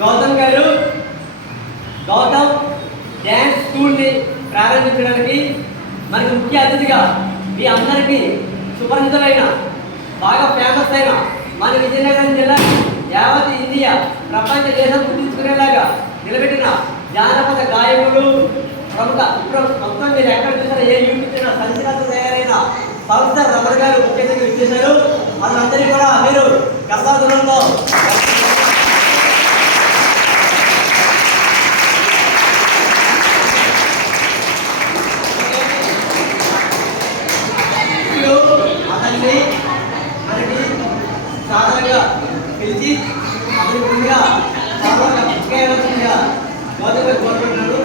గౌతమ్ గారు గౌతమ్ డ్యాన్స్ స్కూల్ని ప్రారంభించడానికి మనకి ముఖ్య అతిథిగా మీ అందరికీ సుపరిచితమైన బాగా ఫేమస్ అయిన మన విజయనగరం జిల్లా యావత్ ఇండియా ప్రపంచ దేశం గుర్తించుకునేలాగా నిలబెట్టిన జానపద గాయకులు ప్రముఖ మొత్తం మీరు ఎక్కడ చూసినా ఏ యూట్యూబ్ ఛానల్ సంచలనం తయారైన పల్సర్ రమణ గారు ముఖ్య అతిథిగా ఇచ్చేశారు. మనందరినీ కూడా మీరు కర్తాదులంలో అతన్ని మనకి సాధారణంగా పిలిచి అతని ముందుగా సాధారణంగా గౌతమ్ గారు కోరుకుంటున్నాడు.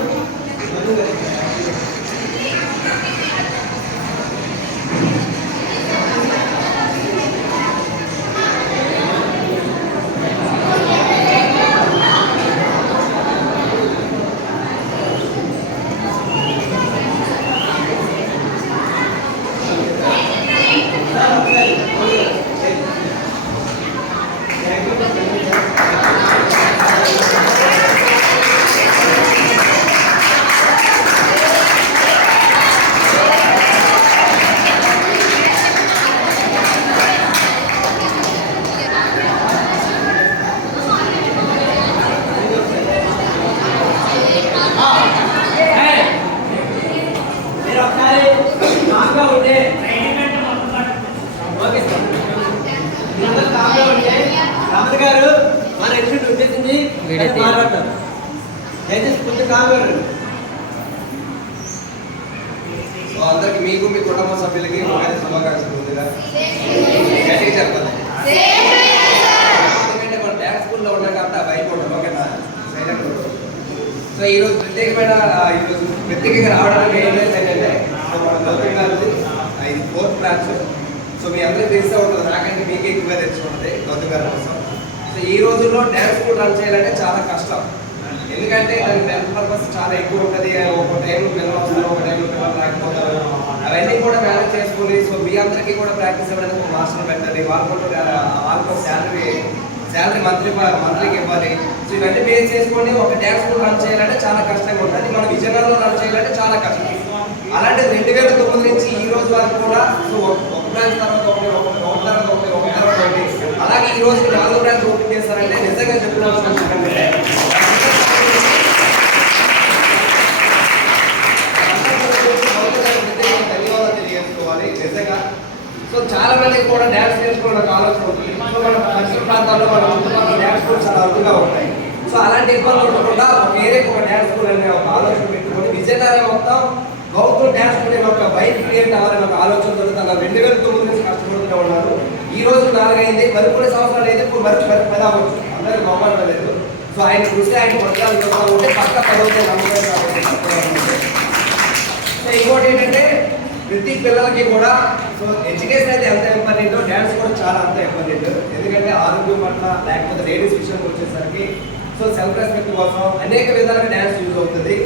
రమణ గారు మన ఎగ్జిట్ ఉద్దేశించి మాట్లాడతారు. దయచేసి కొంచెం కావాలి. అందరికి మీకు మీ కుటుంబ సభ్యులకి శుభాకాంక్షలు ముందుగా చెప్పాలి. ఎందుకంటే మనం డ్యాన్స్ స్కూల్లో ఉన్నాం కాబట్టి భయపడడం ఓకేనా సైలెంట్. సో ఈరోజు ప్రత్యేకంగా రావడానికి ఏం లేదు ఏంటంటే మన గౌతమ్ గారిది ఇది 4th బ్రాంచ్. సో మీ అందరికీ తెలిసే ఉంటుంది, నాకంటే మీకే ఎక్కువగా తెలిసి ఉంటుంది గౌతమ్ గారి కోసం. సో ఈ రోజుల్లో డ్యాన్స్ స్కూల్ రన్ చేయాలంటే చాలా కష్టం. ఎందుకంటే దానికి హెల్త్ పర్పస్ చాలా ఎక్కువ ఉంటుంది. ఒక టైంలో పిల్లలు వస్తారు, ఒక టైంలో పిల్లలు రాకపోతారు. అవన్నీ కూడా మేనేజ్ చేసుకుని సో మీ అందరికీ కూడా ప్రాక్టీస్ ఇవ్వడానికి ఒక మాస్టర్ పెట్టాలి. వాళ్ళకు శాలరీ మంత్లీకి ఇవ్వాలి. సో ఇవన్నీ బేస్ చేసుకొని ఒక డ్యాన్స్ స్కూల్ రన్ చేయాలంటే చాలా కష్టంగా ఉంటుంది. మన విజయనగరంలో రన్ చేయాలంటే చాలా కష్టం. అలాంటి 2009 నుంచి ఈ రోజు వరకు కూడా సో ఒక బ్రాంచ్ తర్వాత ఒక తర్వాత అలాగే ఈ రోజు 4వ బ్రాంచ్ ఓపెన్ చేస్తారంటే నిజంగా చెప్పుకోవాల్సిన ధన్యవాదాలు తెలియజేసుకోవాలి నిజంగా. సో చాలా మందికి కూడా డ్యాన్స్ నేర్చుకోవడానికి ఆలోచన ఉంటుంది. సో మన పరిసర ప్రాంతాల్లో మన చుట్టుపక్కల డ్యాన్స్ స్కూల్ చాలా అరుదుగా ఉంటాయి. సో అలాంటి ఇబ్బందులు ఉండకుండా ఒక ఏరియాకి ఒక డ్యాన్స్ స్కూల్ అనే ఒక ఆలోచన పెట్టుకొని విజయనగరం మొత్తం గౌతమ్ డ్యాన్స్ స్కూల్ ఒక వైఫ్ క్రియేట్ అవ్వాలని ఒక ఆలోచన దొరుకుతుంది. 2009 నుంచి కష్టపడుతూ ఉన్నారు. ఈ రోజు 4 అయింది, మరికొన్ని సంవత్సరాలు అయితే ఇప్పుడు మరి 10 అవ్వచ్చు. అందరికీ గవర్నమెంట్ లేదు. సో ఆయన కృషి ఆయన పథకాలు దొరుకుతూ ఉంటే పక్క పదవుతాయి నమ్మకం కాబట్టి. సో ఇంకోటి ఏంటంటే ప్రతి పిల్లలకి కూడా సో ఎడ్యుకేషన్ అయితే ఎంత ఇంపార్టెంటో డ్యాన్స్ కూడా చాలా అంత ఇంపార్టెంట్. ఎందుకంటే ఆరోగ్యం పట్ల లేకపోతే లేడీస్ విషయానికి వచ్చేసరికి సో సెల్ఫ్ రెస్పెక్ట్ కోసం అనేక విధాలుగా డ్యాన్స్ యూజ్ అవుతుంది.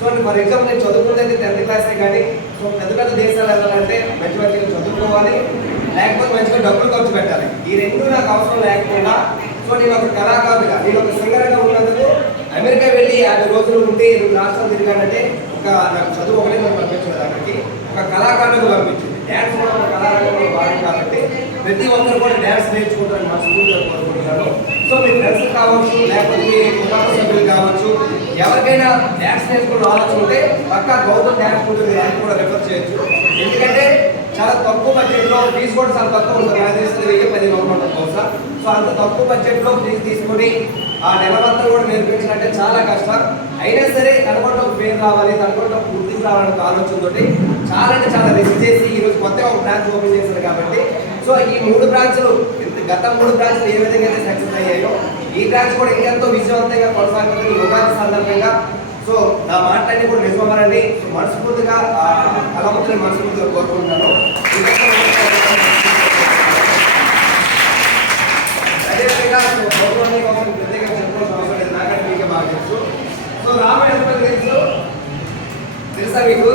సో ఫర్ ఎగ్జాంపుల్ నేను చదువుకునేది 10th క్లాసే కానీ సో పెద్ద దేశాలు వెళ్ళాలంటే మంచిగా చదువుకోవాలి, లేకపోతే మంచిగా డబ్బులు ఖర్చు పెట్టాలి. ఈ రెండు నాకు అవసరం లేకపోయినా సో నేను ఒక కళాకారుగా నేను ఒక సింగర్గా ఉన్నందుకు అమెరికా వెళ్ళి 50 రోజులు ఉంటే 2 రాష్ట్రాలు తిరిగానంటే నాకు చదువు ఒకటే నాకు పంపించలేదు. అక్కడికి ఒక కళాకారులకు పంపించింది. డ్యాన్స్ కూడా ఒక కళాకారులో భాగం కాబట్టి ప్రతి ఒక్కరు కూడా డ్యాన్స్ నేర్చుకుంటారని మనస్ఫూర్తిగా కోరుకుంటున్నాను. సో మీ ఫ్రెండ్స్ కావచ్చు, లేకపోతే మీ కుటుంబ సభ్యులు కావచ్చు, ఎవరికైనా డ్యాన్స్ నేర్చుకున్న ఆలోచన ఉంటే పక్కా గౌతమ్ డ్యాన్స్ స్కూల్ కూడా రెఫర్ చేయొచ్చు. ఎందుకంటే చాలా తక్కువ బడ్జెట్లో ఫీజు కూడా చాలా తక్కువ ఉంటుంది. నాకు తెలిసి 10,000 ఉంటుంది బహుశా. సో అంత తక్కువ బడ్జెట్లో ఫీజు తీసుకొని ఆ నెలవంతా కూడా నేర్పించాలంటే చాలా కష్టం. అయినా సరే తనకొండ ఒక పేరు రావాలి, తనకొండ ఒక గుర్తింపు రావాలని ఆలోచనతో చాలా అంటే చాలా రిస్క్ చేసి ఈరోజు కొత్తగా ఒక బ్రాంచ్ ఓపెన్ చేశారు కాబట్టి సో ఈ 3 బ్రాంచ్లు గత 3 బ్రాంచ్లు ఏ విధంగా అయితే సక్సెస్ అయ్యాయో ఈ బ్రాంచ్ కూడా ఇంకెంతో విజయవంతంగా కొనసాగుతుంది. ఈ ఉగాది సందర్భంగా సో నా మాటలన్నీ కూడా నిజమవ్వాలని మనస్ఫూర్తిగా కళామంత్రిని మనస్ఫూర్తిగా కోరుకుంటున్నాను. అదేవిధంగా గౌరవాన్ని కోసం ప్రత్యేకంగా చెప్పుకోవాల్సిన అవసరం లేదు, నాకంటే మీకే బాగా తెలుసు. సో రాబోయే తెలుసా మీకు?